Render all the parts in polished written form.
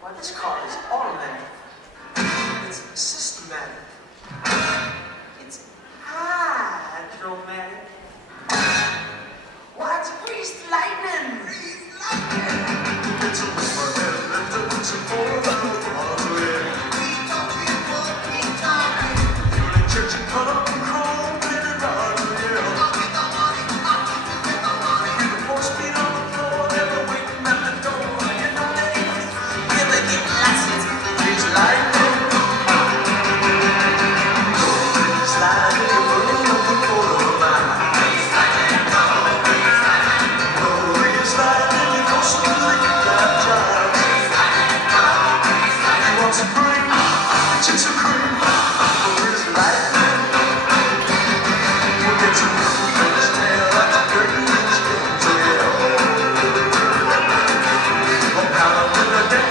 Why, this car is automatic. It's systematic. It's hydromatic. Why, it's greased lightning. It's a whisper and lifted to more than a Broadway. Keep talking. Fueling church and cut up and chrome, baby, Broadway. With the 4-speed on the floor, never waiting at the door. You know that he's really getting license. It's lightning. Sliding in the room of the quarter of a mile.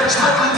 Let's go.